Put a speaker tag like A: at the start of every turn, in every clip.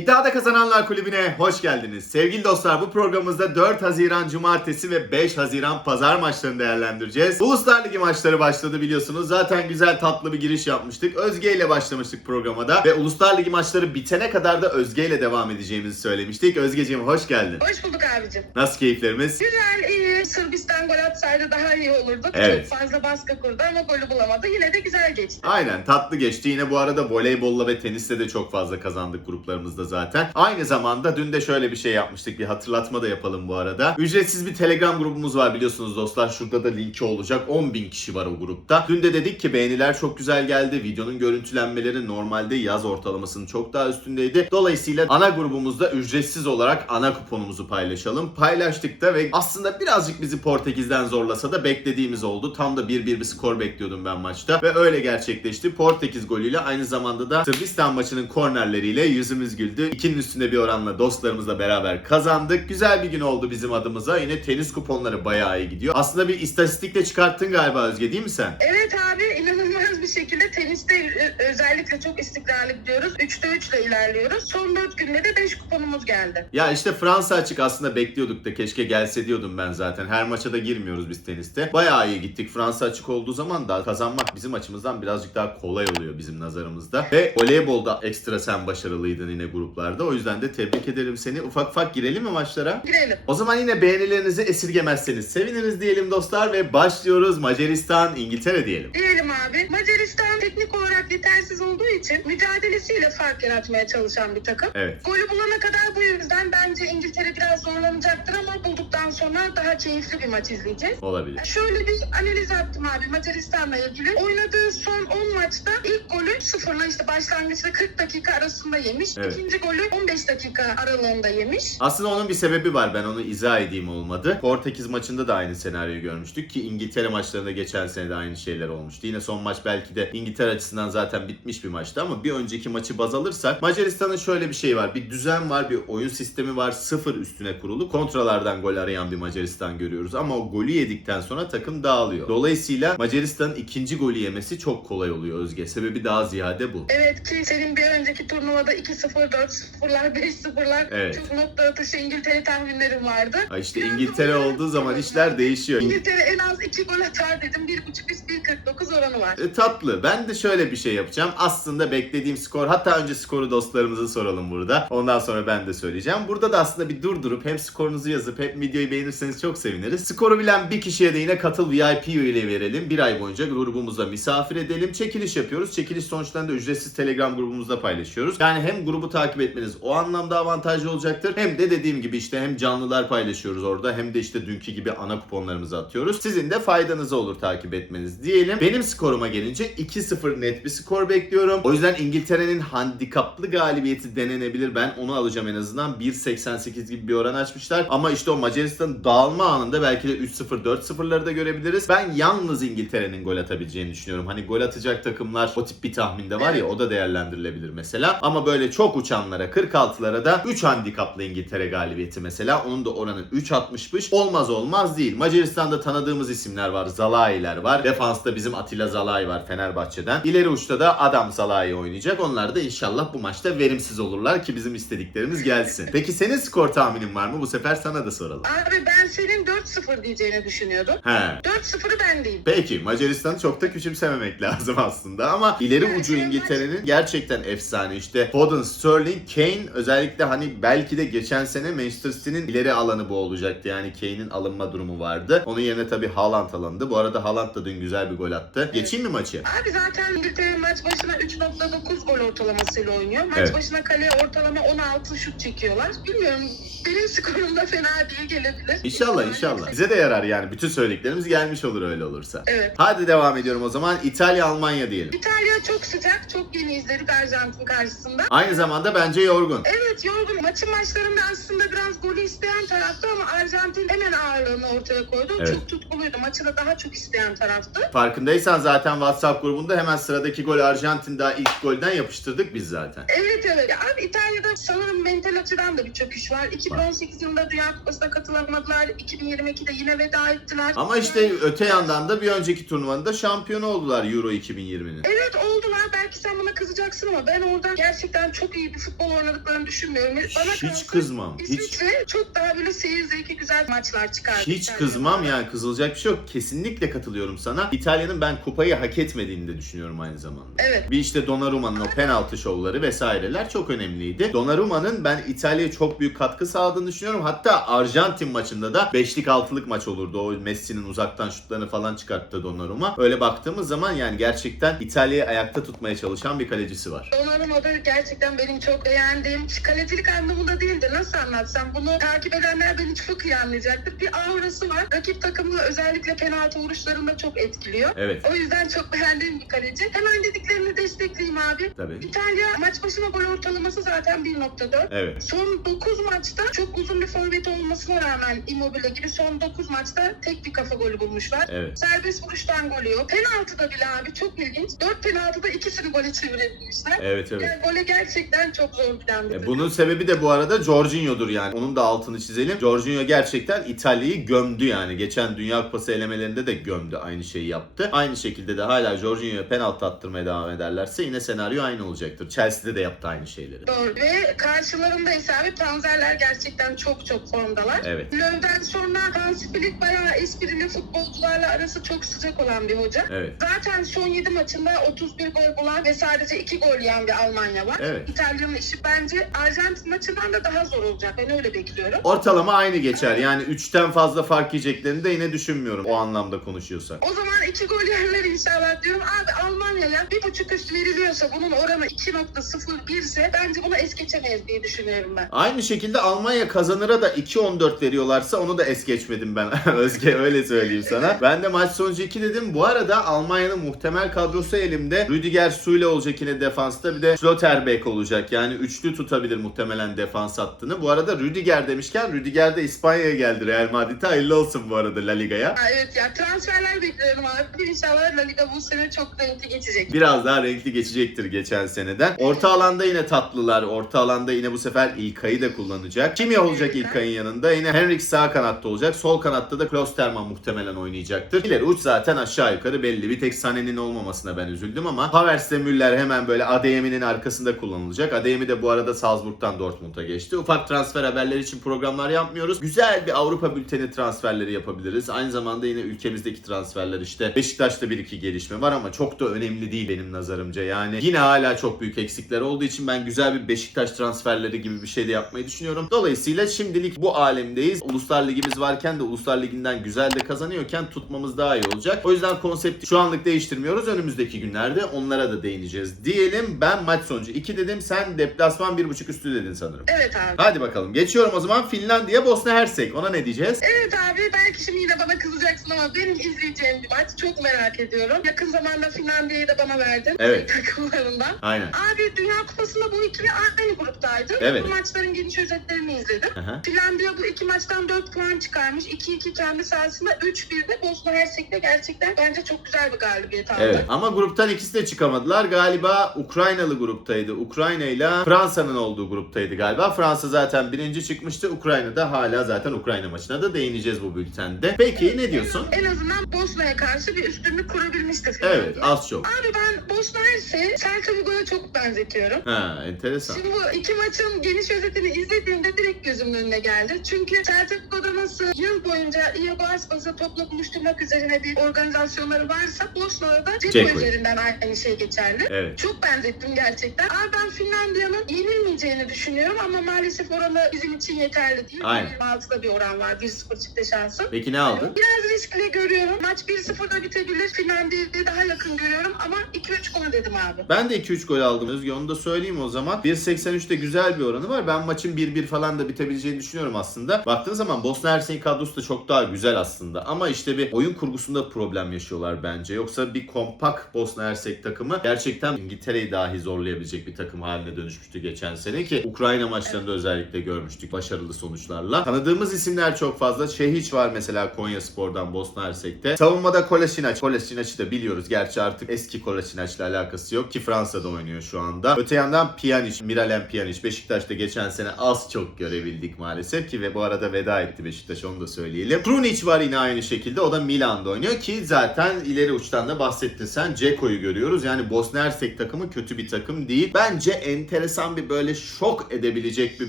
A: İddiada Kazananlar Kulübü'ne hoş geldiniz. Sevgili dostlar bu programımızda 4 Haziran Cumartesi ve 5 Haziran Pazar maçlarını değerlendireceğiz. Uluslar Ligi maçları başladı biliyorsunuz. Zaten güzel tatlı bir giriş yapmıştık. Özge ile başlamıştık programa da. Ve Uluslar Ligi maçları bitene kadar da Özge ile devam edeceğimizi söylemiştik. Özgeciğim hoş geldin.
B: Hoş bulduk abicim.
A: Nasıl keyiflerimiz?
B: Güzel, iyi. Sırbistan gol atsaydı daha iyi olurdu.
A: Evet.
B: Çok fazla baskı kurdu ama golü bulamadı. Yine de güzel geçti.
A: Aynen tatlı geçti. Yine bu arada voleybolla ve teniste de çok fazla kazandık gruplarımızda zaten. Aynı zamanda dün de şöyle bir şey yapmıştık. Bir hatırlatma da yapalım bu arada. Ücretsiz bir Telegram grubumuz var biliyorsunuz dostlar. Şurada da linki olacak. 10.000 kişi var o grupta. Dün de dedik ki beğeniler çok güzel geldi. Videonun görüntülenmeleri normalde yaz ortalamasının çok daha üstündeydi. Dolayısıyla ana grubumuzda ücretsiz olarak ana kuponumuzu paylaşalım. Paylaştık da ve aslında birazcık bizi Portekiz'den zorlasa da beklediğimiz oldu. Tam da 1-1 bir skor bekliyordum ben maçta. Ve öyle gerçekleşti. Portekiz golüyle aynı zamanda da Sırbistan maçının kornerleriyle yüzümüz güldü. İkinin üstünde bir oranla dostlarımızla beraber kazandık. Güzel bir gün oldu bizim adımıza. Yine tenis kuponları bayağı iyi gidiyor. Aslında bir istatistikle çıkarttın galiba Özge değil mi sen?
B: Evet abi inanılmaz bir şekilde teniste ö- özellikle çok istikrarlı gidiyoruz. 3'te 3 ile ilerliyoruz. Son 4 günde de 5 kuponumuz geldi.
A: Ya işte Fransa açık aslında bekliyorduk da keşke gelse diyordum ben zaten. Her maça da girmiyoruz biz teniste. Bayağı iyi gittik. Fransa açık olduğu zaman da kazanmak bizim açımızdan birazcık daha kolay oluyor bizim nazarımızda. Ve voleybolda ekstra sen başarılıydın yine gruplarda. O yüzden de tebrik ederim seni. Ufak ufak girelim mi maçlara?
B: Girelim.
A: O zaman yine beğenilerinizi esirgemezseniz seviniriz diyelim dostlar ve başlıyoruz. Macaristan, İngiltere diyelim.
B: Diyelim abi. Macaristan teknik olarak yetersiz olduğu için mücadelesiyle fark yaratmaya çalışan bir takım.
A: Evet.
B: Golü bulana kadar bu yüzden bence İngiltere biraz zorlanacaktır ama bulduktan sonra daha keyifli bir maç izleyeceğiz.
A: Olabilir.
B: Şöyle bir analiz yaptım abi Macaristan'la ilgili. Oynadığı son 10 maçta ilk golü sıfırla işte başlangıçta 40 dakika arasında yemiş.
A: Evet.
B: İkinci golü 15 dakika aralığında yemiş.
A: Aslında onun bir sebebi var. Ben onu izah edeyim olmadı. Portekiz maçında da aynı senaryoyu görmüştük ki İngiltere maçlarında geçen sene de aynı şeyler olmuştu. Yine son maç belki de İngiltere açısından zaten bitmiş bir maçtı ama bir önceki maçı baz alırsak Macaristan'ın şöyle bir şey var. Bir düzen var, bir oyun sistemi var. Sıfır üstüne kurulu. Kontralardan gol arayan bir Macaristan görüyoruz ama o golü yedikten sonra takım dağılıyor. Dolayısıyla Macaristan'ın ikinci golü yemesi çok kolay oluyor Özge. Sebebi daha ziyade bu.
B: Evet ki senin bir önceki turnuvada 2-0, 4-0'lar, 5-0'lar
A: Evet.
B: çok nokta atışı İngiltere tahminlerim vardı.
A: Ha işte İngiltere olduğu zaman işler değişiyor.
B: İngiltere en az 2 gol atar dedim. 1.5 üst 1.49 oranı var.
A: E, tatlı. Ben de şöyle bir şey yapacağım. Aslında beklediğim skor hatta önce skoru dostlarımıza soralım burada. Ondan sonra ben de söyleyeceğim. Burada da aslında bir durdurup hem skorunuzu yazıp hem videoyu beğenirseniz çok seviniriz. Skoru bilen bir kişiye de yine katıl VIP üyeliği verelim. Bir ay boyunca grubumuza misafir edelim. Çekiliş yapıyoruz. Çekiliş sonuçlarını da ücretsiz Telegram grubumuzda paylaşıyoruz. Yani hem grubu takip etmeniz o anlamda avantajlı olacaktır. Hem de dediğim gibi işte hem canlılar paylaşıyoruz orada hem de işte dünkü gibi ana kuponlarımızı atıyoruz. Sizin de faydanıza olur takip etmeniz diyelim. Benim skoruma gelince 2-0 net bir skor bekliyorum. O yüzden İngiltere'nin handikaplı galibiyeti denenebilir. Ben onu alacağım en azından. 1.88 gibi bir oran açmışlar. Ama işte o Macaristan'ın dağılma anında belki de 3-0 4-0'ları da görebiliriz. Ben yalnız İngiltere'nin gol atabileceğini düşünüyorum. Hani gol atacak takımlar o tip bir tahminde var ya o da değerlendirilebilir mesela. Ama böyle çok uçanlara 46'lara da 3 handikaplı İngiltere galibiyeti mesela. Onun da oranı 3.60'mış. Olmaz olmaz değil. Macaristan'da tanıdığımız isimler var. Zalai'ler var. Defansta bizim Atilla Zalai var Fenerbahçe'den. İleri uçta da Adam Zalai oynayacak. Onlar da inşallah bu maçta verimsiz olurlar ki bizim istediklerimiz gelsin. Peki senin skor tahminin var mı? Bu sefer sana da soralım.
B: Abi ben senin 4-0 diyeceğini düşünüyordum.
A: He.
B: 4-0'ı ben diyeyim.
A: Peki Macaristan'ı çok da küçümsememek lazım aslında ama ileri ucu. İngiltere'nin gerçekten efsane işte Foden, Sterling, Kane özellikle hani belki de geçen sene Manchester City'nin ileri alanı bu olacaktı yani Kane'in alınma durumu vardı. Onun yerine tabii Haaland alındı. Bu arada Haaland da dün güzel bir gol attı. Geçeyim mi maçı?
B: Abi zaten İngiltere maç başına 3.9 gol ortalamasıyla oynuyor. Maç
A: Evet.
B: başına kaleye ortalama 16 şut çekiyorlar. Bilmiyorum benim skorum da fena değil gelebilir.
A: İnşallah inşallah. Bize de yarar yani. Bütün söylediklerimiz gelmiş olur öyle olursa.
B: Evet.
A: Hadi devam ediyorum o zaman. İtalya, Almanya diyelim.
B: İtalya çok sıcak. Çok yeni izledik Arjantin karşısında.
A: Aynı zamanda bence yorgun.
B: Evet yorgun. Maçın maçlarında aslında biraz golü isteyen taraftı ama Arjantin hemen ağırlığını ortaya koydu.
A: Evet.
B: Çok tutkuluydu. Maçı da daha çok isteyen taraftı.
A: Farkındaysan zaten WhatsApp grubunda hemen sıradaki gol Arjantin daha ilk golden yapıştırdık biz zaten.
B: Evet evet. Ya abi İtalya'da sanırım mental açıdan da bir çöküş var. 2018 yılında Dünya Kupası'na katılamadılar. 2022'de yine veda ettiler.
A: Ama işte öte yandan da bir önceki turnuvanın da şampiyonu oldular Euro 2020'nin.
B: Evet oldular. Belki sen buna kızacaksın ama ben orada gerçekten çok iyi bir futbol oynadıklarını düşünmüyorum. Bana
A: Hiç kızmam. Hiç
B: İsviçre çok daha böyle seyir zevki güzel maçlar çıkardı.
A: hiç
B: İtalya.
A: kızmam yani kızılacak bir şey yok. Kesinlikle katılıyorum sana. İtalya'nın ben kupayı hak etmediğini de düşünüyorum aynı zamanda.
B: Evet.
A: Bir işte Donnarumma'nın o penaltı şovları vesaireler çok önemliydi. Donnarumma'nın ben İtalya'ya çok büyük katkı sağladığını düşünüyorum. Hatta Arjantin maçında da 5'lik 6'lık maç olurdu. O Messi'nin uzaktan şutlarını falan çıkarttı Donnarumma. Öyle baktığımız zaman yani gerçekten İtalya'yı ayakta tutmaya çalışan bir kalecisi var.
B: Donnarumma da gerçekten benim çok beğendiğim, kalecilik anlamında değil de nasıl anlatsam bunu takip edenler beni çok iyi anlayacaktır. Bir aurası var. Rakip takımı özellikle penaltı vuruşlarında çok etkiliyor.
A: Evet.
B: O yüzden çok beğendiğim bir kaleci. Hemen dediklerini destekleyeyim abi.
A: Tabii.
B: İtalya maç başına gol ortalaması zaten 1.4.
A: Evet.
B: Son 9 maçta çok uzun bir forvet olmasına rağmen Immobile gibi son 9 maçta tek bir kafa golü bulmuşlar.
A: Evet.
B: Serbest vuruştan gol yok. Penaltıda bile abi çok ilginç. 4 penaltıda ikisini gole çevirebilmişler.
A: Evet evet.
B: Yani gole gerçekten çok zor bir
A: E, Bunun sebebi de bu arada Jorginho'dur yani. Onun da altını çizelim. Jorginho gerçekten İtalya'yı gömdü yani. Geçen Dünya Kupası elemelerinde de gömdü. Aynı şeyi yaptı. Aynı şekilde de hala Jorginho'ya penaltı attırmaya devam ederlerse yine senaryo aynı olacaktır. Chelsea'de de yaptı aynı şeyleri.
B: Doğru. Ve karşılarında ise abi panzerler gerçekten çok çok formdalar.
A: Evet.
B: Löw'den sonra Hans Flick bayağı esprili futbolcularla arası çok sıcak olan bir hoca.
A: Evet.
B: Zaten son 7 maçında 31 gol bulan ve sadece 2 gol yiyen bir Almanya var.
A: Evet.
B: İtalya'nın işi bence Arjantin maçından da daha zor olacak. Ben öyle bekliyorum.
A: Ortalama aynı geçer. Yani 3'ten fazla fark yiyeceklerini de yine düşünmüyorum o anlamda konuşuyorsak.
B: O zaman 2 gol yerler inşallah diyorum. Abi Almanya'ya bir buçuk üst veriliyorsa bunun oranı 2.01 ise bence bunu es geçemeyiz diye düşünüyorum ben.
A: Aynı şekilde Almanya kazanıra da 2-14 veriyorlarsa onu da es geçmedim ben Özge öyle söyleyeyim sana. Ben de maç sonucu 2 dedim. Bu arada Almanya'nın muhtemel kadrosu elimde. Rüdiger Sule olacak yine defansta bir de Schlotterbeck olacak. Yani üçlü tutabilir muhtemelen defans hattını. Bu arada Rüdiger demişken Rüdiger de İspanya'ya geldi Real Madrid'e. Hayırlı olsun bu arada La Liga'ya.
B: Evet ya transferler bekliyorum abi. İnşallah La Liga bu sene çok renkli geçecek.
A: Biraz daha renkli geçecektir geçen seneden. Orta alanda yine tatlılar. Orta alanda yine bu sefer İlkay'ı da kullanacak. Kim olacak İlkay'ın yanında? Yine Henrik sağ kanatta olacak. Sol kanatta da Klosterman muhtemelen oynayacaktır. İleri uç zaten aşağı yukarı belli. Bir tek Sané'nin olmamasına ben üzüldüm ama Havertz Müller hemen böyle Adeyemi'nin arkasında kullanılacak. Adeyemi de bu arada Salzburg'dan Dortmund'a geçti. Ufak transfer haberleri için programlar yapmıyoruz. Güzel bir Avrupa bülteni transferleri yapabiliriz. Aynı zamanda yine ülkemizdeki transferler işte Beşiktaş'ta bir iki gelişme var ama çok da önemli değil benim nazarımca. Yani yine hala çok büyük eksikler olduğu için ben güzel bir Beşiktaş transferleri gibi bir şey de yapmayı düşünüyorum. Dolayısıyla şimdilik bu alemdeyiz. Uluslar Ligimiz varken de Uluslar Ligi'nden güzel de kazanıyorken tutmamız daha iyi olacak. O yüzden konsepti şu anlık değiştirmiyoruz. Önümüzdeki günlerde onlara da değineceğiz. Diyelim ben maç sonucu 2 dedim. Sen deplasman 1.5 üstü dedin sanırım.
B: Evet abi.
A: Hadi bakalım. Geçiyorum o zaman Finlandiya, Bosna Hersek. Ona ne diyeceğiz?
B: Evet abi belki şimdi yine bana kızacaksın ama benim izleyeceğim bir maç. Çok merak ediyorum. Yakın zamanda Finlandiya'yı da bana verdin.
A: Evet.
B: Takımlarından.
A: Aynen.
B: Abi Dünya Kupası'nda bu ikili aynı gruptaydı.
A: Evet.
B: Bu maçların geniş özetlerini izledim.
A: Aha.
B: Finlandiya bu iki maçtan 4 puan çıkarmış. 2-2 kendi sahasında 3-1 de Bosna Hersek'te gerçekten bence çok güzel bir galibiyet aldı.
A: Evet ama gruptan ikisi de çıkamadılar. Galiba Ukraynalı gruptaydı. Ukrayna ile Fransa'nın olduğu gruptaydı galiba. Fransa zaten birinci çıkmıştı. Ukrayna da hala zaten Ukrayna maçına da değineceğiz bu bültende. Peki ne diyorsun?
B: En azından Bosna'ya karşı bir üstünlük kurabilmiştir.
A: Evet az çok.
B: Abi ben Bosna Hersek'i Celta Vigo'ya çok benzetiyorum.
A: Ha enteresan.
B: Şimdi bu iki maçın geniş özetini izlediğimde direkt gözümün önüne geldi. Çünkü Celta Vigo'da nasıl yıl boyunca Iago Aspas'ı topla buluşturmak üzerine bir organizasyonları varsa Bosna'da da Ceko üzerinden aynı şey geçerli.
A: Evet.
B: Çok benzettim gerçekten. Abi ben Finlandiya'nın yenilmeyeceğini düşünüyorum ama maalesef oranı bizim için yeterli değil.
A: Aynen.
B: 26'da bir oran var. 1-0 çıktı şansı.
A: Peki ne aldın?
B: Biraz riskli görüyorum. Maç 1-0'da bitebilir. Finlandiya'yı daha yakın görüyorum ama 2-3 gol dedim abi.
A: Ben de 2-3 gol aldım Özge onu da söyleyeyim o zaman. 1.83'te güzel bir oranı var. Ben maçın 1-1 falan da bitebileceğini düşünüyorum aslında. Baktığın zaman Bosna Hersek'in kadrosu da çok daha güzel aslında. Ama işte bir oyun kurgusunda problem yaşıyorlar bence. Yoksa bir kompak Bosna Hersek takımı gerçekten İngiltere'yi dahi zorlayabilecek bir takım haline dönüşmüştü geçen sene ki Ukrayna maçlarında özellikle görmüştük başarılı sonuçlarla. Tanıdığımız isimler çok fazla. Şehiç var mesela Konya Spor'dan Bosna Hersek'te. Savunmada Koles Kolasinac. Kolasinac da biliyoruz. Gerçi artık eski Kolasinac'la alakası yok ki Fransa'da oynuyor şu anda. Öte yandan Pjanic, Miralem Pjanic. Beşiktaş'ta geçen sene az çok görebildik maalesef ki ve bu arada veda etti Beşiktaş onu da söyleyelim. Krunic var yine aynı şekilde. O da Milan'da oynuyor ki zaten ileri uçtan da bahsettin sen. Ceko'yu görüyoruz. Yani Bosna Hersek takımı kötü bir takım değil. Bence enteresan bir böyle şok edebilecek bir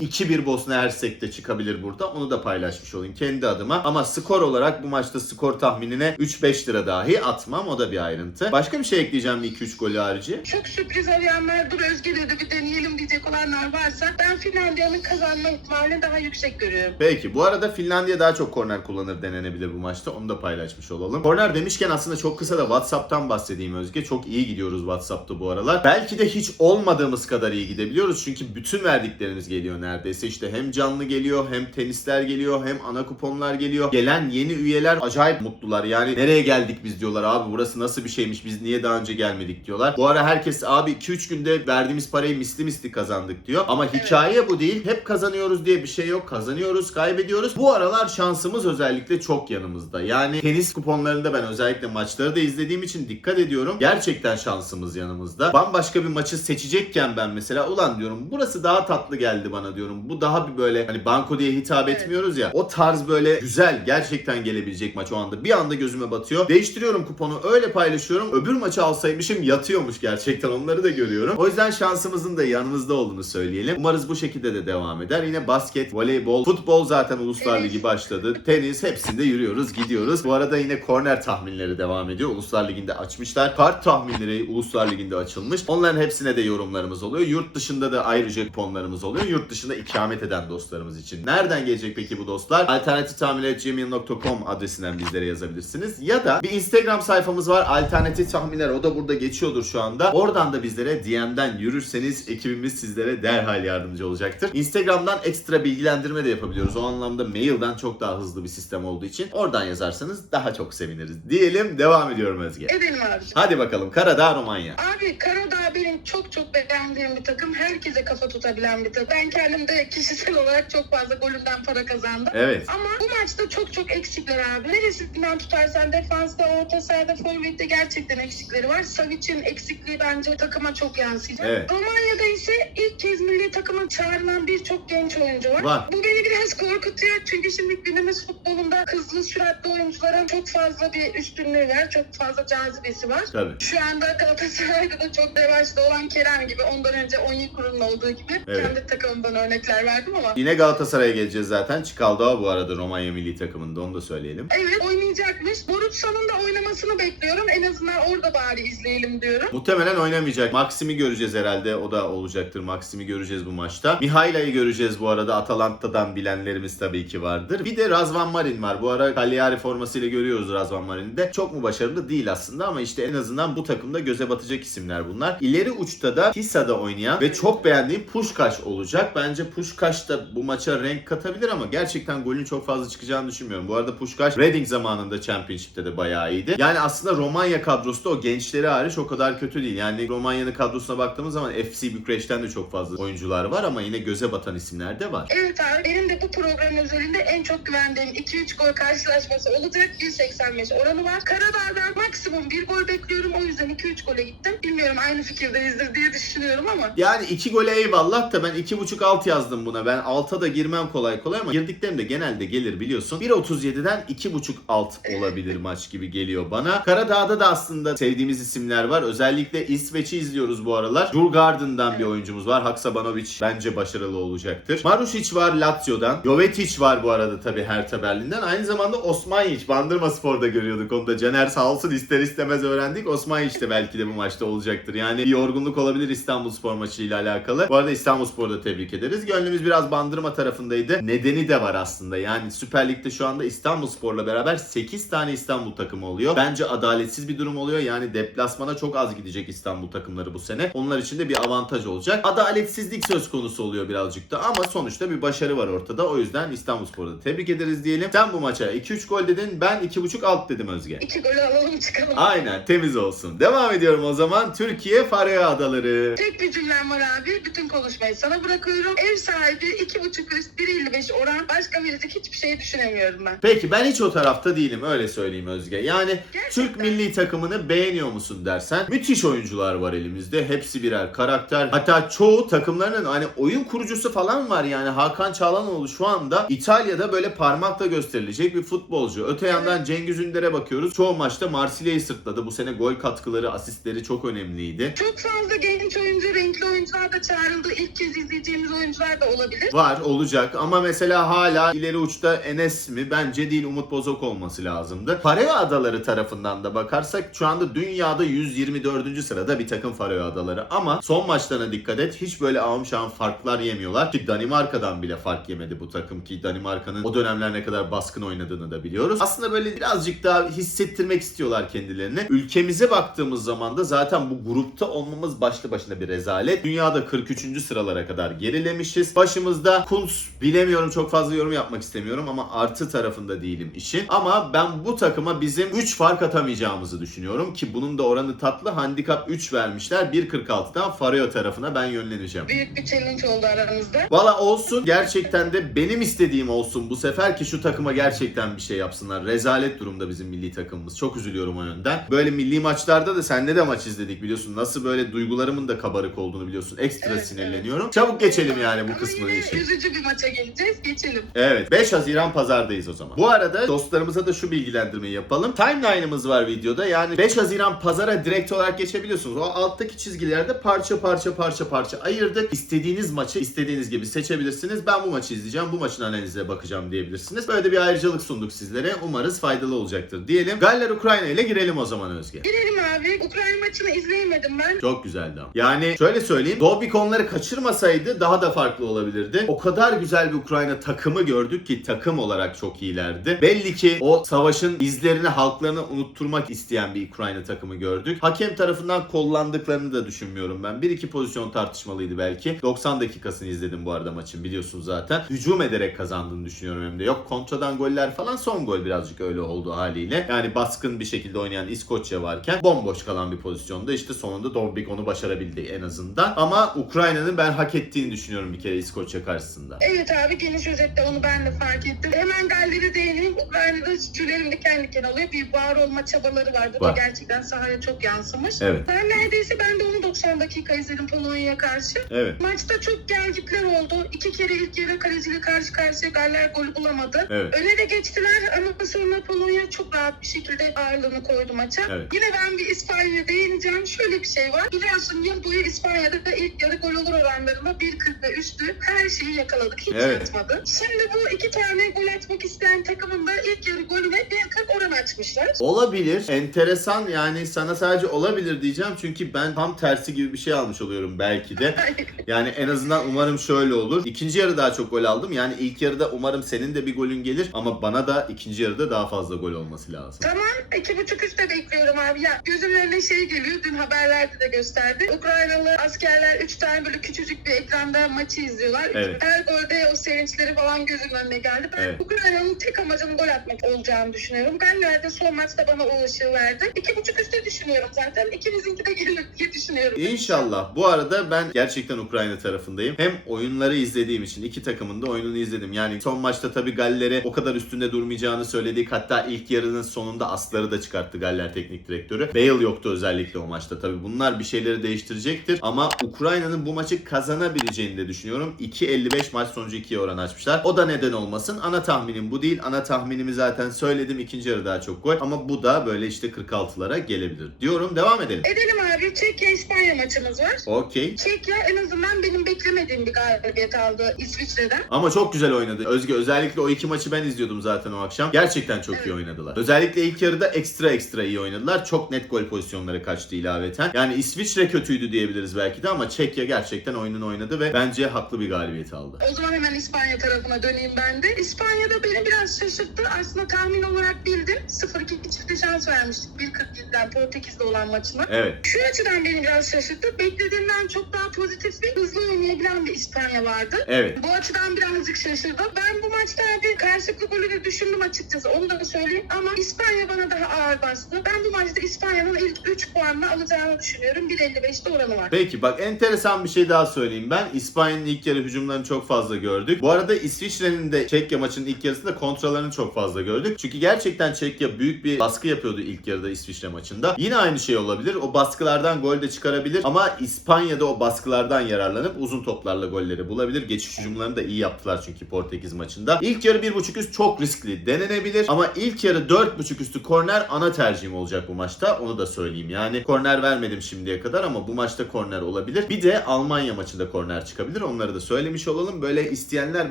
A: 2-1 Bosna Hersek'te çıkabilir burada. Onu da paylaşmış olayım kendi adıma. Ama skor olarak bu maçta skor tahminine 3-5 lira dahi atmam. O da bir ayrıntı. Başka bir şey ekleyeceğim mi 2-3 golü harici?
B: Çok sürpriz arayanlar dur Özge dedi bir deneyelim diyecek olanlar varsa ben Finlandiya'nın kazanma ihtimalini daha yüksek görüyorum.
A: Peki bu arada Finlandiya daha çok korner kullanır denenebilir bu maçta. Onu da paylaşmış olalım. Korner demişken aslında çok kısa da WhatsApp'tan bahsedeyim Özge. Çok iyi gidiyoruz WhatsApp'ta bu aralar. Belki de hiç olmadığımız kadar iyi gidebiliyoruz. Çünkü bütün verdiklerimiz geliyor neredeyse. İşte hem canlı geliyor hem tenisler geliyor hem ana kuponlar geliyor. Gelen yeni üyeler acayip mutlular. Yani nereye geldik biz diyorlar abi burası nasıl bir şeymiş biz niye daha önce gelmedik diyorlar. Bu ara herkes abi 2-3 günde verdiğimiz parayı misli misli kazandık diyor. Ama
B: Evet.
A: hikaye bu değil. Hep kazanıyoruz diye bir şey yok. Kazanıyoruz, kaybediyoruz. Bu aralar şansımız özellikle çok yanımızda. Yani tenis kuponlarında ben özellikle maçları da izlediğim için dikkat ediyorum. Gerçekten şansımız yanımızda. Bambaşka bir maçı seçecekken ben mesela ulan diyorum burası daha tatlı geldi bana diyorum. Bu daha bir böyle hani banko diye hitap
B: Evet.
A: etmiyoruz ya. O tarz böyle güzel gerçekten gelebilecek maç o anda. Bir anda gözüme batıyor. Değiştiriyorum kuponu öyle paylaşıyorum. Öbür maçı alsaymışım yatıyormuş gerçekten onları da görüyorum. O yüzden şansımızın da yanımızda olduğunu söyleyelim. Umarız bu şekilde de devam eder. Yine basket, voleybol, futbol zaten Uluslar. Ligi başladı. Tenis hepsinde yürüyoruz, gidiyoruz. Bu arada yine korner tahminleri devam ediyor. Uluslar Ligi'nde açmışlar. Kart tahminleri Uluslar Ligi'nde açılmış. Onların hepsine de yorumlarımız oluyor. Yurt dışında da ayrıca kuponlarımız oluyor. Yurt dışında ikamet eden dostlarımız için. Nereden gelecek peki bu dostlar? alternatiftahminler.gmail.com adresinden bizlere yazabilirsiniz. Ya da bir Instagram sayfamız var. Alternatif tahminler. O da burada geçiyordur şu anda. Oradan da bizlere DM'den yürürseniz ekibimiz sizlere derhal yardımcı olacaktır. Instagram'dan ekstra bilgilendirme de yapabiliyoruz. O anlamda mailden çok daha hızlı bir sistem olduğu için oradan yazarsanız daha çok seviniriz. Diyelim devam ediyorum Özge.
B: Edelim abicim.
A: Hadi bakalım Karadağ Romanya.
B: Abi Karadağ benim çok çok beğendiğim bir takım. Herkese kafa tutabilen bir takım. Ben kendim de kişisel olarak çok fazla golünden para kazandım.
A: Evet.
B: Ama bu maçta çok çok eksikler abi. Neresinden tutarsan defansta, orta sahada, forvette gerçekten eksikleri var. Savic'in eksikliği bence takıma çok yansıyacak.
A: Evet.
B: Romanya'da ise ilk kez milli takıma çağrılan birçok genç oyuncu var.
A: Var.
B: Bu beni biraz korkutuyor çünkü şimdi günümüz futbolunda hızlı süratli oyuncuların çok fazla bir üstünlüğü var. Çok fazla cazibesi var.
A: Tabii.
B: Şu anda Galatasaray'da da çok revaçta olan Kerem gibi ondan önce Onyekuru'nun olduğu gibi
A: Evet.
B: kendi takımımdan örnekler verdim ama
A: Yine Galatasaray'a geleceğiz zaten. Çikaldao bu arada Romanya milli takımında onu da söyleyelim.
B: Evet oynayacakmış. Borutsa'nın da oynamasını bekliyorum. En azından orada bari izleyelim diyorum.
A: Muhtemelen oynamayacak. Maxim'i göreceğiz herhalde. O da olacaktır. Maxim'i göreceğiz bu maçta. Mihaila'yı göreceğiz bu arada. Atalanta'dan bilenlerimiz tabii ki vardır. Bir de Razvan Marin var. Bu ara Cagliari formasıyla görüyoruz Razvan Marin'i de. Çok mu başarılı değil aslında ama işte en azından bu takımda göze batacak isimler bunlar. İleri uçta da Pisa'da oynayan ve çok beğendiğim Puşkaş olacak. Bence Puşkaş da bu maça renk katabilir ama gerçekten golün çok fazla çıkacağını düşünmüyorum. Bu arada Puşkaş Reading zamanında Championship'te de bayağı iyiydi. Yani aslında Romanya kadrosu da o gençleri hariç o kadar kötü değil. Yani Romanya'nın kadrosuna baktığımız zaman FC Bükreş'ten de çok fazla oyuncular var ama yine göze batan isimler de var.
B: Evet abi benim de bu program özelinde en çok güvendiğim 2-3 gol karşılaşması olacak. 1.85 oranı var. Karadağ'dan maksimum bir gol bekliyorum. O yüzden 2-3 gole gittim. Bilmiyorum aynı fikirdeyizdir diye düşünüyorum ama.
A: Yani iki gole eyvallah da ben iki buçuk alt yazdım buna. Ben alta da girmem kolay kolay ama girdiklerimde genelde gelir biliyorsun. 1.37'den iki buçuk alt olabilir maç gibi geliyor bana. Karadağ'da da aslında sevdiğimiz isimler var. Özellikle İsveç'i izliyoruz bu aralar. Djurgården'dan bir oyuncumuz var. Haksabanovic bence başarılı olacaktır. Marušić var Lazio'dan. Jovetic var bu arada tabii Hertha Berlin'den. Aynı zamanda Osmanjic. Bandırma Spor'da görüyorduk onu da. Caner sağ olsun ister istemez öğrendik. Osmanjic de belki de bu maçta olacaktır. Yani bir yorgunluk olabilir İstanbul Spor maçıyla alakalı. Bu arada İstanbul Spor'da tebrik ederiz. Gönlümüz biraz Bandırma tarafındaydı. Nedeni de var aslında. Yani Süper Lig'de şu anda İstanbul Spor'la beraber 8 tane İstanbul takımı oluyor. Bence adaletsiz bir durum oluyor. Yani deplasmana çok az gidecek İstanbul takımları bu sene. Onlar için de bir avantaj olacak. Adaletsizlik söz konusu oluyor birazcık da ama sonuçta bir başarı var ortada. O yüzden İstanbul Spor'da tebrik ederiz diyelim. Sen bu maça 2-3 gol dedin. Ben 2.5 alt dedim Özge.
B: 2 golü alalım çıkalım.
A: Aynen temiz olsun. Devam ediyorum o zaman. Türkiye Faroe Adaları.
B: Tek bir cümlem var abi. Bütün konuşmayı sana bırakıyorum. Ev sahibi 2.5 üst 1.55 oran. Başka verecek hiçbir şey düşünemiyorum ben.
A: Peki ben hiç o tarafta değilim öyle söyleyeyim Özge. Yani
B: Gerçekten.
A: Türk milli takımını beğeniyor musun dersen müthiş oyuncular var elimizde. Hepsi birer karakter. Hatta çoğu takımlarının hani oyun kurucusu falan var yani Hakan Çalhanoğlu şu anda İtalya'da böyle parmakla gösterilecek bir futbolcu. Öte yandan Cengiz Ünder'e bakıyoruz. Çoğu maçta Marsilya'yı sırtladı. Bu sene gol katkıları, asistleri çok önemliydi.
B: Çok fazla genç oyuncu, renkli oyuncular da çağrıldı. İlk kez izleyeceğimiz oyuncular da olabilir.
A: Var olacak ama mesela hala ileri uçta Enes mi? Bence değil Umut Bozok olması lazımdı. Faroe Adaları tarafından da bakarsak şu anda dünyada 124. sırada bir takım Faroe Adaları ama son maçlarına dikkat et hiç böyle ağım şahım farklar yemiyorlar ki Danimarka'dan bile fark yemedi bu takım ki Danimarka'nın o dönemler ne kadar baskın oynadığını da biliyoruz. Aslında böyle birazcık daha hissettirmek istiyorlar kendilerini. Ülkemize baktığımız zaman da zaten bu grupta olmamız başlı başına bir rezalet. Dünyada 43. sıralara kadar gerilemişiz. Başımızda Kuntz bilemiyorum çok fazla yorum yapmak istemiyorum ama artı tarafında değilim işin. Ama ben bu takıma bizim 3 fark atamayacağımızı düşünüyorum ki bunun da oranı tatlı. Handikap 3 vermişler. 1.46'dan Faroe tarafına ben yönleneceğim.
B: Büyük bir challenge oldu aramızda.
A: Valla olsun gerçekten de benim istediğim olsun bu sefer ki şu takıma gerçekten bir şey yapsınlar. Rezalet durumda bizim milli takımımız. Çok üzülüyorum o yönden. Böyle milli maçlarda da senle de maç izledik biliyorsun. Nasıl böyle duygularımın da kabarık olduğunu biliyorsun. Ekstra
B: Evet,
A: sinirleniyorum. Çabuk geçelim yani bu
B: Ama
A: kısmını
B: yine
A: işin.
B: üzücü bir maça geleceğiz. Geçelim.
A: Evet 5 Haziran pazardayız o zaman. Bu arada dostlarımıza da şu bilgilendirmeyi yapalım. Timeline'ımız var videoda. Yani 5 Haziran pazara direkt olarak geçebiliyorsunuz. O alttaki çizgilerde parça parça parça parça ayırdık. İstediğiniz maçı istediğiniz gibi seçebilirsiniz. Ben bu maçı izleyeceğim. Bu maçın analizine bakacağım diyebilirsiniz. Böyle bir ayrıcalık sunduk sizlere. Umarız faydalı olacaktır diyelim. Galler Ukrayna ile girelim o zaman Özge.
B: Girelim abi. Ukrayna maçını izleyemedim ben.
A: Çok güzeldi ama. Yani şöyle söyleyeyim. Dobik onları kaçırmasaydı daha da farklı olabilirdi. O kadar güzel bir Ukrayna takımı gördük ki takım olarak çok iyilerdi. Belli ki o savaşın izlerini halklarına unutturmak isteyen bir Ukrayna takımı gördük. Hakem tarafından kollandıklarını da düşünmüyorum ben. Bir iki pozisyon tartışmalıydı belki. 90 dakikasını izledim bu arada maçın biliyorsun zaten. Hücum ederek kazandığını düşünüyorum hem de. Yok kontradan goller falan son gol birazcık öyle oldu haliyle. Yani baskın bir şekilde oynayan İskoçya varken bomboş kalan bir pozisyonda işte sonunda Dobrik onu başarabildi en azından. Ama Ukrayna'nın ben hak ettiğini düşünüyorum bir kere İskoçya karşısında.
B: Evet abi geniş özette onu ben de fark ettim. Hemen Galler'e değineyim. Ukrayna'da tüylerim diken diken oluyor. Bir var olma çabaları var. Bu
A: Var.
B: da gerçekten sahaya çok yansımış.
A: Evet.
B: Ben neredeyse ben de onu 90 dakika izledim Polonya'ya karşı.
A: Evet.
B: Maçta çok gelgitler oldu. İki kere ilk yarı kaleciyle karşı karşıya Galler golü bulamadı.
A: Evet.
B: Öne de geçtiler ama sonra Polonya çok rahat bir şekilde ağırlığını koydu maça.
A: Evet.
B: Yine ben bir İspanya'ya değineceğim. Şöyle bir şey var. Biliyorsun yıl boyu İspanya'da da ilk yarı gol olur oranlarında 1.40 ve üstü her şeyi yakaladık. Hiç
A: Evet.
B: atmadı. Şimdi bu iki tane gol atmak isteyen takımın da ilk yarı golüne 1.40 oran açmışlar.
A: Olabilir. Enteresan yani sana sadece olabilir diyeceğim çünkü ben tam tersi gibi bir şey almış oluyorum belki de. Yani en azından umarım şöyle olur. İkinci yarı daha çok gol aldım. Yani ilk yarıda umarım senin de bir golün gelir ama bana da ikinci yarıda daha fazla gol olması lazım.
B: Tamam iki buçuk üstte bekliyorum abi. Ya gözümün önüne şey geliyor. Dün haberlerde de gösterdi. Ukraynalı askerler üç tane böyle küçücük bir ekranda maçı izliyorlar.
A: Evet.
B: Her golde o sevinçleri falan gözümün önüne geldi. Ben
A: Evet.
B: Ukrayna'nın tek amacının gol atmak olacağını düşünüyorum. Galler de son maçta bana o verdi. İki buçuk üstte düşünüyorum zaten. İkimizinki de gelir diye düşünüyorum.
A: İnşallah. Bu arada ben gerçekten Ukrayna tarafındayım. Hem oyunları izlediğim için iki takımın da oyununu izledim. Yani son maçta tabii Galler'e o kadar üstünde durmayacağını söyledik. Hatta ilk yarının sonunda asları da çıkarttı Galler teknik direktörü. Bale yoktu özellikle o maçta. Tabii bunlar bir şeyleri değiştirecektir. Ama Ukrayna'nın bu maçı kazanabileceğini de düşünüyorum. 2.55 maç sonucu 2'ye oran açmışlar. O da neden olmasın. Ana tahminim bu değil. Ana tahminimi zaten söyledim. İkinci yarı daha çok gol. Ama bu da böyle işte 46'lara gelebilir. Diyorum devam edelim.
B: Edelim abi. Çekya-İspanya maçımız var.
A: Okey.
B: Çekya en azından benim beklemediğim bir galibiyet aldı İsviçre'den.
A: Ama çok güzel oynadı. Özge özellikle o iki maçı ben izliyordum zaten o akşam. Gerçekten çok iyi oynadılar. Özellikle ilk yarıda ekstra ekstra iyi oynadılar. Çok net gol pozisyonları kaçtı ilaveten. Yani İsviçre kötüydü diyebiliriz belki de ama Çekya gerçekten oyununu oynadı ve bence haklı bir galibiyet aldı.
B: O zaman hemen İspanya tarafına döneyim ben de. İspanya'da beni biraz şaşırttı. Aslında tahmin olarak bildim. 0-2 çifte şans vermiştik. 1.47'den Portekiz'de olan maçına.
A: Evet.
B: Şu açıdan beni biraz şaşırttı. Beklediğimden çok daha pozitif ve hızlı oynayabilen bir İspanya vardı.
A: Evet.
B: Bu açıdan birazcık şaşırdım. Ben bu maçta bir karşılıklı golü de düşündüm açıkçası. Onu da söyleyeyim. Ama İspanya bana daha ağır bastı. Ben bu maçta İspanya'nın ilk 3 puanla alacağını düşünüyorum. 1.55'de oranı var.
A: Peki bak enteresan bir şey daha söyleyeyim ben. İspanya'nın ilk yarı hücumlarını çok fazla gördük. Bu arada İsviçre'nin de Çekya maçının ilk yarısında kontralarını çok fazla gördük. Çünkü gerçekten Çekya Büyük bir baskı yapıyordu ilk yarıda İsviçre maçında. Yine aynı şey olabilir. O baskılardan gol de çıkarabilir ama İspanya'da o baskılardan yararlanıp uzun toplarla golleri bulabilir. Geçiş hücumlarını da iyi yaptılar çünkü Portekiz maçında. İlk yarı 1.5 üst çok riskli denenebilir ama ilk yarı 4.5 üstü korner ana tercihim olacak bu maçta. Onu da söyleyeyim. Yani korner vermedim şimdiye kadar ama bu maçta korner olabilir. Bir de Almanya maçında korner çıkabilir. Onları da söylemiş olalım. Böyle isteyenler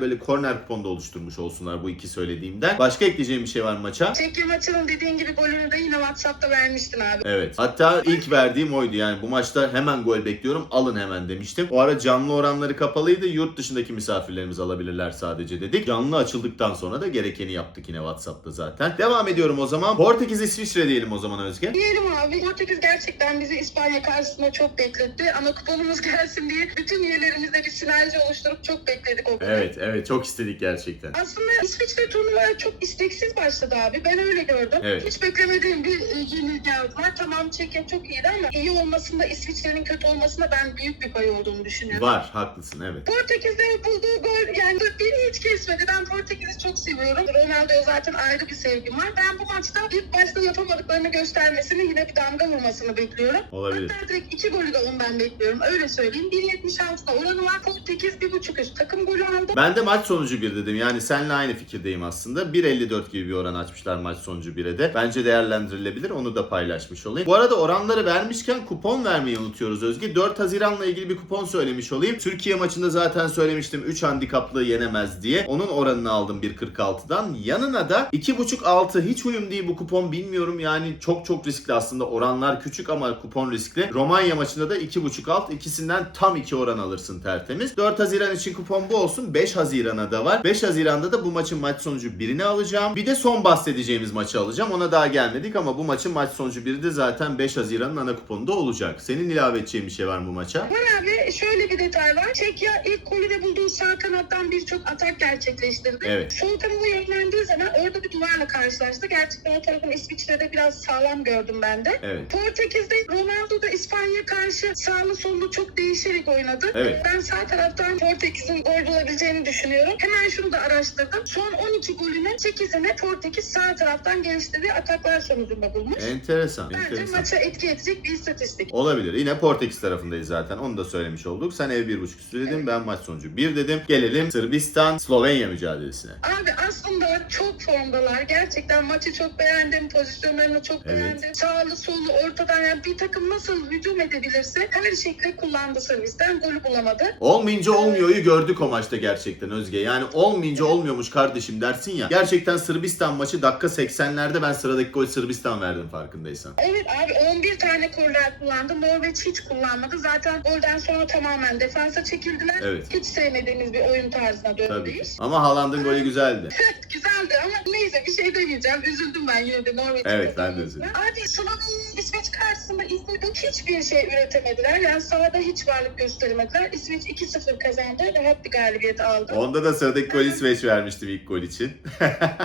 A: böyle korner kuponu oluşturmuş olsunlar bu iki söylediğimden. Başka ekleyeceğim bir şey var maça?
B: Çekya maçının dediğin gibi golünü de yine WhatsApp'ta vermiştin abi.
A: Evet. Hatta ilk verdiğim oydu yani bu maçta hemen gol bekliyorum alın hemen demiştim. O ara canlı oranları kapalıydı. Yurt dışındaki misafirlerimiz alabilirler sadece dedik. Canlı açıldıktan sonra da gerekeni yaptık yine WhatsApp'ta zaten. Devam ediyorum o zaman. Portekiz İsviçre diyelim o zaman Özge.
B: Diyelim abi Portekiz gerçekten bizi İspanya karşısında çok bekletti. Ama kuponumuz gelsin diye bütün üyelerimizle bir sinerji oluşturup çok bekledik o günü.
A: Evet evet çok istedik gerçekten.
B: Aslında İsviçre turnuvaya çok isteksiz başladı abi. Ben öyle gördüm.
A: Evet.
B: Hiç beklemediğim bir yenilgi aldılar. Tamam Çekya çok iyiydi ama iyi olmasında İsviçre'nin kötü olmasında ben büyük bir pay olduğunu düşünüyorum.
A: Var haklısın evet.
B: Portekiz'de bulduğu gol yani beni hiç kesmedi. Ben Portekiz'i çok seviyorum. Ronaldo'ya zaten ayrı bir sevgim var. Ben bu maçta ilk başta yapamadıklarını göstermesini yine bir damga vurmasını bekliyorum.
A: Olabilir.
B: Hatta direkt iki golü de ondan bekliyorum. Öyle söyleyeyim. 1.76'da oranı var. Portekiz 1.5 üst takım golü aldı.
A: Ben de maç sonucu 1 dedim. Yani seninle aynı fikirdeyim aslında. 1.54 gibi bir oran açmışlar maç sonucu 1'e de. Bence değerlendirilebilir. Onu da paylaşmış olayım. Bu arada oranları vermişken kupon vermeyi unutuyoruz Özge. 4 Haziran'la ilgili bir kupon söylemiş olayım. Türkiye maçında zaten söylemiştim 3 handikaplı yenemez diye. Onun oranını aldım 1.46'dan. Yanına da 2.5-6 hiç uyum değil bu kupon bilmiyorum. Yani çok çok riskli aslında. Oranlar küçük ama kupon riskli. Romanya maçında da 2.5 alt ikisinden tam 2 oran alırsın tertemiz. 4 Haziran için kupon bu olsun. 5 Haziran'a da var. 5 Haziran'da da bu maçın maç sonucu birini alacağım. Bir de son bahsedeceğimiz maçı alacağım. Ona daha gelmedik ama bu maçın maç sonucu biri de zaten 5 Haziran'ın ana kuponunda olacak. Senin ilave edeceğin bir şey var mı bu maça?
B: Var abi şöyle bir detay var. Çekya ilk golü de bulduğu sağ kanattan birçok atak gerçekleştirdi.
A: Evet.
B: Sol tarafa yönlendiği zaman orada bir duvarla karşılaştı. Gerçekten o tarafın İsviçre'de biraz sağlam gördüm ben de.
A: Evet.
B: Portekiz'de Ronaldo da İspanya karşı sağlı sollu çok değişerek oynadı.
A: Evet.
B: Ben sağ taraftan Portekiz'in gol bulabileceğini düşünüyorum. Hemen şunu da araştırdım. Son 12 golünün 8'ini Portekiz sağ taraftan geliştirdiği ataklar sonucunda bulmuş.
A: Enteresan.
B: Bence
A: enteresan.
B: maça etki edecek bir istatistik.
A: Olabilir. Yine Portekiz tarafındayız zaten. Onu da söylemiş olduk. Sen ev 1.5 üstü dedin. Ben maç sonucu 1 dedim. Gelelim Sırbistan Slovenya mücadelesine.
B: Abi aslında çok formdalar. Gerçekten maçı çok beğendim. Pozisyonlarını çok
A: Evet.
B: beğendim. Sağlı sollu ortadan yani bir takım nasıl hücum edebilirse her şekilde kullandı Sırbistan. Golü bulamadı.
A: Olmayınca olmuyor'yu gördük o maçta gerçekten Özge. Yani olmayınca olmuyormuş kardeşim dersin ya. Gerçekten Sırbistan maçı dakika 80'lerde ben sıradaki gol Sırbistan verdim farkındaysan.
B: Evet abi 11 tane korner kullandı. Norveç hiç kullanmadı. Zaten golden sonra tamamen defansa çekildiler.
A: Evet.
B: Hiç sevmediğimiz bir oyun tarzına döndü
A: Tabii
B: iş.
A: Ama Haaland'ın golü güzeldi.
B: Evet güzeldi ama neyse bir şey demeyeceğim. Üzüldüm ben yine de Norveç'in.
A: Evet, ben de üzüldüm.
B: Abi Slovenya İsveç karşısında izledim. Hiçbir şey üretemediler. Yani sahada hiç varlık gösteremediler. İsveç 2-0 kazandı. Rahat bir galibiyet aldı.
A: Onda da sıradaki gol İsveç vermiştim ilk gol için.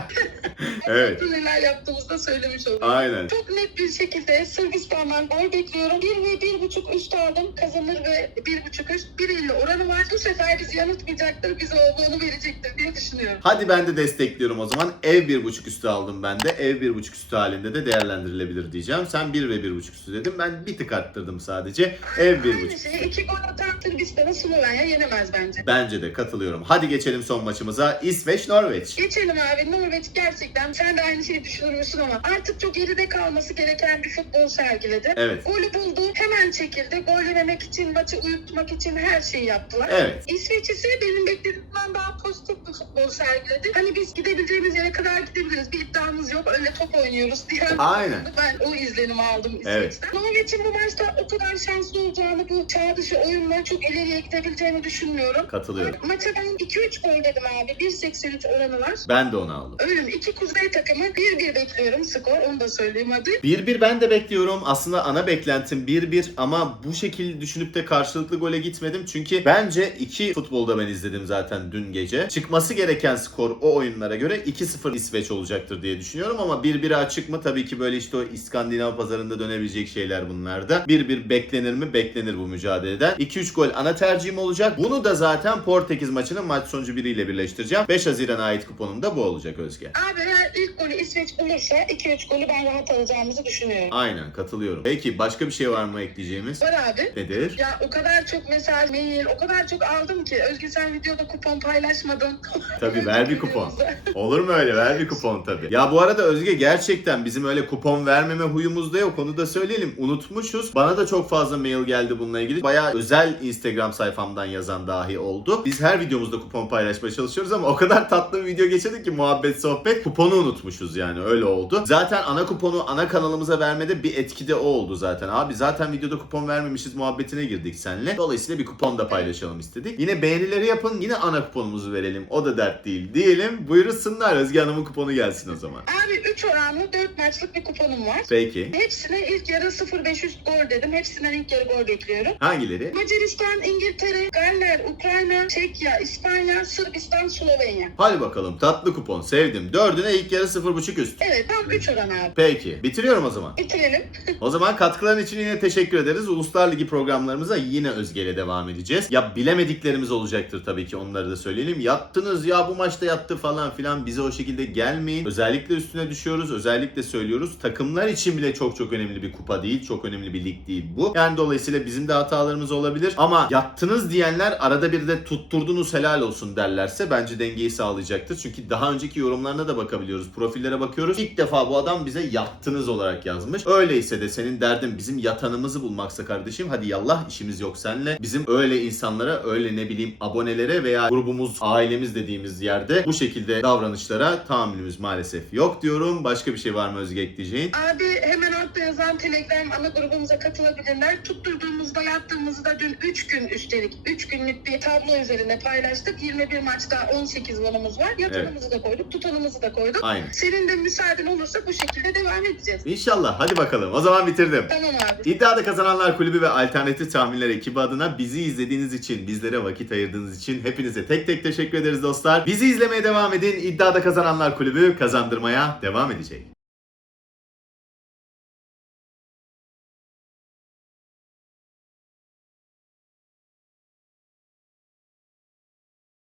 A: evet.
B: Neler yaptığımızı da söylemiş oldum.
A: Aynen.
B: Çok net bir şekilde Sırbistan'dan gol bekliyorum. 1 ve 1.5 üst aldım. Kazanır ve 1.5 üst. 1.50 oranı var. Bu sefer bizi yanıltmayacaktır. Bize olduğunu verecektir diye düşünüyorum.
A: Hadi ben de destekliyorum o zaman. Ev 1.5 üstü aldım ben de. Ev 1.5 üstü halinde de değerlendirilebilir diyeceğim. Sen 1 ve 1.5 üstü dedim. Ben bir tık arttırdım sadece. Ev 1.5
B: Aynı
A: üstü.
B: şey. iki gol atan Sırbistan'ı Slovenya yenemez bence.
A: Bence de katılıyorum. Hadi geçelim son maçımıza. İsveç-Norveç.
B: Geçelim abi. Norveç gerçekten sen de aynı şeyi düşünmüşsün ama artık çok geride kalması gereken bir futbol sergiledi.
A: Evet.
B: Golü buldu. Hemen çekildi. Gol yememek için, maçı uyutmak için her şeyi yaptılar.
A: Evet.
B: İsveç ise benim beklediğimden daha pozitif bir futbol sergiledi. Hani biz gidebileceğimiz yere kadar gidebiliriz. Bir iddiamız yok. Öyle top oynuyoruz diye.
A: Aynen.
B: Ben o izlenimi aldım İsveç'ten.
A: Evet.
B: Norveç'in bu maçta o kadar şanslı olacağını, bu çağ dışı oyunla çok ileriye gidebileceğini düşünmüyorum.
A: Katılıyorum.
B: Maça ben 2-3 gol dedim abi. 1.83 oranı var.
A: Ben de onu aldım.
B: Öyle mi? İki kuzey takımı 1-1 bekliyorum skor. Onu da söyleyeyim hadi.
A: 1-1 ben de bekliyorum. Aslında ana beklentim 1-1 ama bu şekilde düşünüp de karşılıklı gole gitmedim. Çünkü bence iki futbolda ben izledim zaten dün gece. Çıkması gereken skor o oyunlara göre 2-0 İsveç olacaktır diye düşünüyorum ama 1-1'e açık mı? Tabii ki böyle işte o İskandinav pazarında dönebilecek şeyler bunlar da. 1-1 beklenir mi? Beklenir bu mücadeleden. 2-3 gol ana tercihim olacak. Bunu da zaten Portekiz maçının maç sonucu biriyle birleştireceğim. 5 Haziran'a ait kuponum da bu olacak Özge.
B: Abi eğer ilk golü İsveç bulursa 2-3 golü ben rahat alacağımızı düşünüyorum.
A: Aynen katılıyorum. Peki başka bir şey var mı ekleyeceğimiz?
B: Var abi.
A: Nedir?
B: Ya o kadar çok mesaj, mail, o kadar çok aldım ki. Özgür sen videoda kupon paylaşmadın.
A: Tabii ver bir kupon. Olur mu öyle? Ver bir kupon tabii. Ya bu arada Özge gerçekten bizim öyle kupon vermeme huyumuz da yok. Onu da söyleyelim. Unutmuşuz. Bana da çok fazla mail geldi bununla ilgili. Bayağı özel Instagram sayfamdan yazan dahi oldu. Biz her videomuzda kupon paylaşmaya çalışıyoruz ama o kadar tatlı bir video geçirdik ki muhabbet sohbet. Kuponu unutmuşuz yani öyle oldu. Zaten ana kuponu ana kanalımıza vermede bir etki de o oldu zaten. Abi zaten videoda kupon vermemişiz muhabbetine girdik seninle. Dolayısıyla bir kupon da paylaşalım istedik. Yine beğenileri yapın. Yine ana kuponumuzu verelim. O da dert değil diyelim. Buyursunlar. Özge Hanım'ın kuponu gelsin o zaman.
B: Abi 3 oranlı 4 maçlık bir kuponum var.
A: Peki.
B: Hepsine ilk yarı 0-5 üst gol dedim. Hepsinden ilk yarı gol bekliyorum.
A: Hangileri?
B: Macaristan, İngiltere, Galler, Ukrayna, Çekya, İspanya, Sırbistan, Slovenya.
A: Hadi bakalım tatlı kupon sevdim. Dördüne ilk yarı 0.5 üst.
B: Evet tam 3 oran abi.
A: Peki bitiriyorum o zaman.
B: Bitirelim.
A: O zaman katkıların için yine teşekkür ederiz. Uluslar Ligi programlarımıza yine Özge ile devam edeceğiz. Ya bilemediklerimiz olacaktır tabii ki onları da söyleyelim. Yattınız ya bu maçta yattı falan filan bize o şekilde gelmeyin. Özellikle üstüne düşüyoruz. Özellikle söylüyoruz. Takımlar için bile çok çok önemli bir kupa değil. Çok önemli bir lig değil bu. Yani dolayısıyla bizim de hatalarımız olabilir. Ama yattınız diyenler arada bir de tutturdunuz helal olsun derlerse bence dengeyi sağlayacaktır. Çünkü daha önceki yorumlarına da bakabiliyoruz. Profillere bakıyoruz. İlk defa bu adam bize yattınız olarak yazmış. Öyleyse de senin derdin bizim yatanımızı bulmaksa kardeşim hadi yallah işimiz yok seninle. Bizim öyle insanlara öyle ne bileyim abonelere veya grubumuz ailemiz dediğimiz yerde bu şekilde davranışlara tahammülümüz maalesef yok diyorum. Başka bir şey var mı Özge ekleyeceğin?
B: Abi hemen altta yazan Telegram ana grubumuza katılabilirler. Tutturduğumuzda yattığımızda dün 3 gün üstelik 3 günlük bir tablo üzerinde paylaştık. 21 maçta 18 golümüz var. Yatanımızı da koyduk, tutanımızı da koyduk.
A: Aynen.
B: Senin de müsaaden olursa bu şekilde devam edeceğiz.
A: İnşallah hadi bakalım. O zaman bitirdim.
B: Tamam abi.
A: İddiada Kazananlar Kulübü ve Alternatif Tahminler ekibi adına bizi izlediğiniz için, bizlere vakit ayırdığınız için hepinize tek tek teşekkür ederiz dostlar. Bizi izlemeye devam edin. İddiada Kazananlar Kulübü kazandırmaya devam edecek.